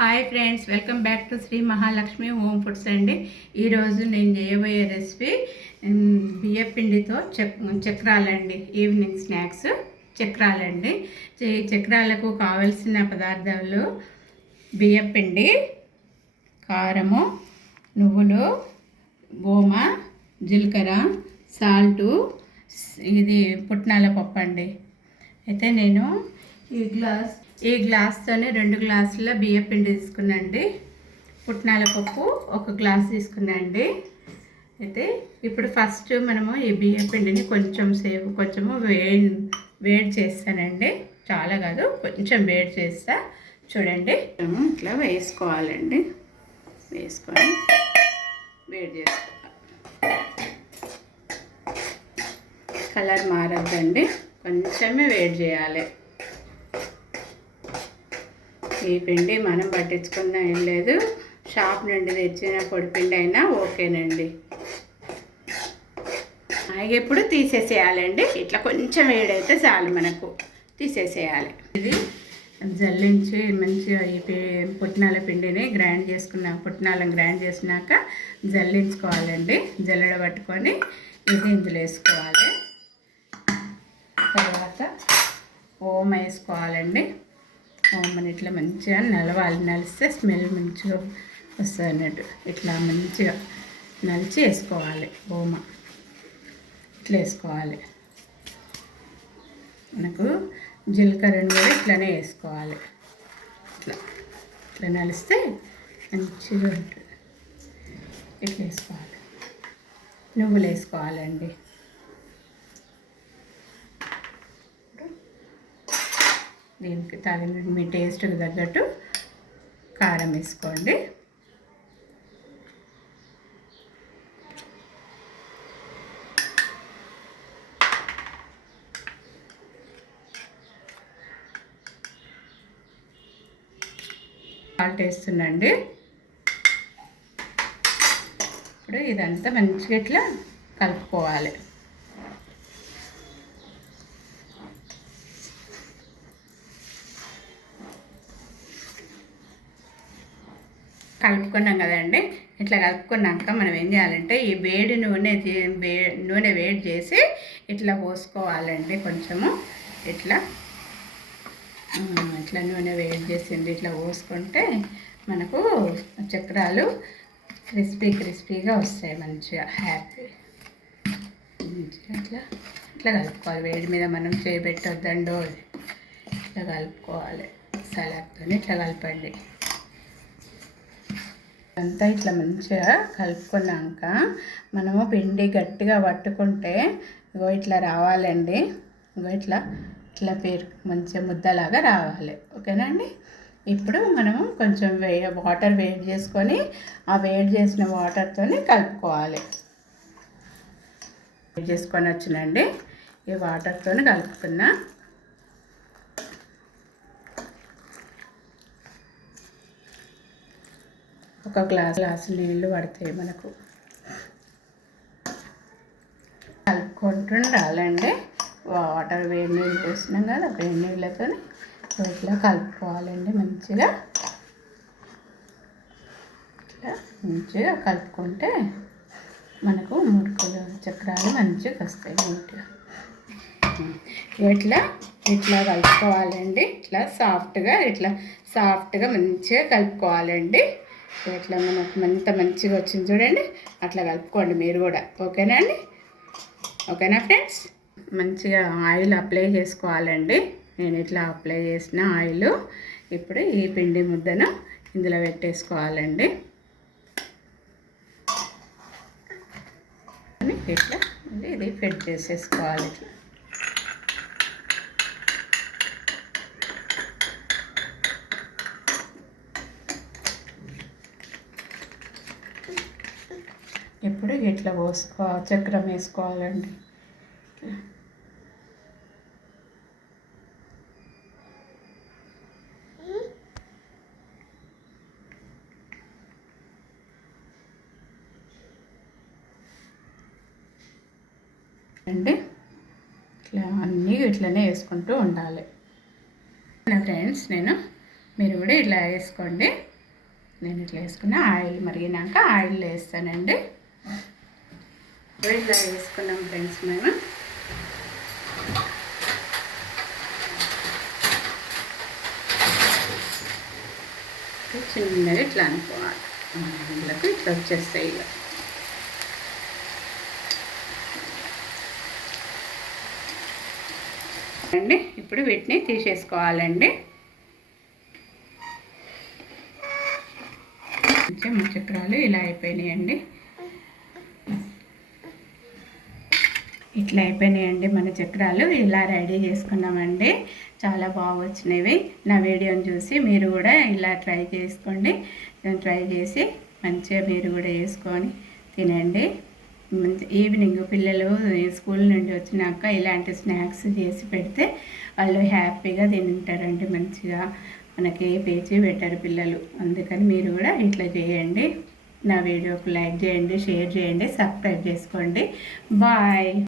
Hi friends, welcome back to Sri Mahalakshmi home foods అండి. ఈరోజు నేను చేయబోయే రెసిపీ బియ్యపిండితో చక్రాలండి. ఈవినింగ్ స్నాక్స్ చక్రాలండి. చక్రాలకు కావలసిన పదార్థాలు బియ్యపిండి, కారము, నువ్వులు, ఓమ, జీలకర్ర, సాల్టు, ఇది పుట్నాల పప్పు అండి. అయితే నేను ఈ గ్లాస్తోనే 2 గ్లాసుల బియ్యపిండి తీసుకున్నాండి. పుట్నాల పప్పు 1 గ్లాస్ తీసుకున్నాండి. అయితే ఇప్పుడు ఫస్ట్ మనము ఈ బియ్యపిండిని కొంచెము వేడి చేస్తానండి. చాలా కాదు, కొంచెం వేడి చేస్తా. చూడండి, ఇట్లా వేసుకోవాలండి. వేసుకొని వేడి చేసుకోవాలి. కలర్ మారద్దండి, కొంచెమే వేడి చేయాలి. ఈ పిండి మనం పట్టించుకున్న ఏం లేదు, షాప్ నుండి తెచ్చిన పొడిపిండి అయినా ఓకేనండి. ఎప్పుడు తీసేసేయాలండి. ఇట్లా కొంచెం వేడైతే చాలు, మనకు తీసేసేయాలి. ఇది జల్లించి మంచిగా ఈ పుట్నాల పిండిని పుట్నాలను గ్రైండ్ చేసినాక జల్లించుకోవాలండి. జల్లెడ పట్టుకొని ఇది ఇందులో వేసుకోవాలి. తర్వాత ఓమ వేసుకోవాలండి. ఓమని ఇట్లా మంచిగా నలిస్తే స్మెల్ మంచిగా వస్తుంది అన్నట్టు. ఇట్లా మంచిగా నలిచి వేసుకోవాలి. ఓమ ఇట్లా వేసుకోవాలి. మనకు జీలకర్రను కూడా ఇట్లానే వేసుకోవాలి. ఇట్లా నలిస్తే మంచిగా ఉంటుంది. ఇట్లా వేసుకోవాలి. నువ్వులు వేసుకోవాలండి. దీనికి తగిన మీ టేస్ట్కి తగ్గట్టు కారం వేసుకోండి. సాల్ట్ వేస్తున్నాండి. ఇప్పుడు ఇదంతా మంచిగా ఇట్లా కలుపుకోవాలి. కలుపుకున్నాం కదండి. ఇట్లా కలుపుకున్నాక మనం ఏం చేయాలంటే ఈ వేడి నూనె వేడి చేసి ఇట్లా పోసుకోవాలండి. కొంచెము ఇట్లా నూనె వేడి చేసింది ఇట్లా పోసుకుంటే మనకు చక్రాలు క్రిస్పీగా వస్తాయి. మంచిగా హ్యాపీ ఇట్లా కలుపుకోవాలి. వేడి మీద మనం చేయబెట్టొద్దండో, ఇట్లా కలుపుకోవాలి. సలాడ్తో ఇట్లా కలపండి. అంతా ఇట్లా మంచిగా కలుపుకున్నాక మనము పిండి గట్టిగా పట్టుకుంటే ఇట్లా రావాలండి. ఇట్లా మంచిగా ముద్దలాగా రావాలి. ఓకేనండి. ఇప్పుడు మనము కొంచెం వాటర్ వేడి చేసుకొని ఆ వేడి చేసిన వాటర్తో కలుపుకోవాలి. వేడి చేసుకొని వచ్చినండి. ఈ వాటర్తో కలుపుతున్నా. ఒక గ్లాసు నీళ్ళు పడతాయి మనకు. కలుపుకుంటుండాలండి. వాటర్ వేడి నీళ్ళు వేసినాం కదా, వేడి నీళ్ళతో ఇట్లా కలుపుకోవాలండి. మంచిగా ఇట్లా మంచిగా కలుపుకుంటే మనకు మురుకులు చక్రాలు మంచిగా వస్తాయి. నీట్గా ఇట్లా కలుపుకోవాలండి. ఇట్లా సాఫ్ట్గా మంచిగా కలుపుకోవాలండి. ఇట్లా మనకు ఎంత మంచిగా వచ్చింది చూడండి. అట్లా కలుపుకోండి మీరు కూడా. ఓకేనా అండి? ఓకేనా ఫ్రెండ్స్? మంచిగా ఆయిల్ అప్లై చేసుకోవాలండి. నేను ఇట్లా అప్లై చేసిన ఆయిల్ ఇప్పుడు ఈ పిండి ముద్దను ఇందులో పెట్టేసుకోవాలండి. ఇట్లా ఇది ఫిట్ చేసేసుకోవాలి. ఇట్లా ఇప్పుడు ఇట్లా చక్రం వేసుకోవాలండి. అండి ఇట్లా అన్నీ ఇట్లనే వేసుకుంటూ ఉండాలి. ఫ్రెండ్స్, నేను మీరు కూడా ఇట్లా వేసుకోండి. నేను ఇట్లా వేసుకున్నా. ఆయిల్ మరిగినాక ఆయిల్ వేస్తానండి. ఇట్లా వేసుకున్నాం ఫ్రెండ్స్ మేము. చిన్నగా ఇట్లా అనుకోవాలి. ఇందులోకి ఇట్లా వచ్చేస్తాయి. ఇక అండి ఇప్పుడు వీటిని తీసేసుకోవాలండి. మా చక్రాలు ఇలా అయిపోయినాయండి. ఇట్లా అయిపోయినాయండి మన చక్రాలు. ఇలా రెడీ చేసుకున్నామండి. చాలా బాగా వచ్చినవి. నా వీడియోని చూసి మీరు కూడా ఇలా ట్రై చేసుకోండి. ట్రై చేసి మంచిగా మీరు కూడా వేసుకొని తినండి. ఈవినింగ్ పిల్లలు స్కూల్ నుండి వచ్చినాక ఇలాంటి స్నాక్స్ చేసి పెడితే వాళ్ళు హ్యాపీగా తింటారండి. మంచిగా మనకి పేచి పెట్టారు పిల్లలు. అందుకని మీరు కూడా ఇట్లా చేయండి. నా వీడియోకి లైక్ చేయండి, షేర్ చేయండి, సబ్స్క్రైబ్ చేసుకోండి. బాయ్.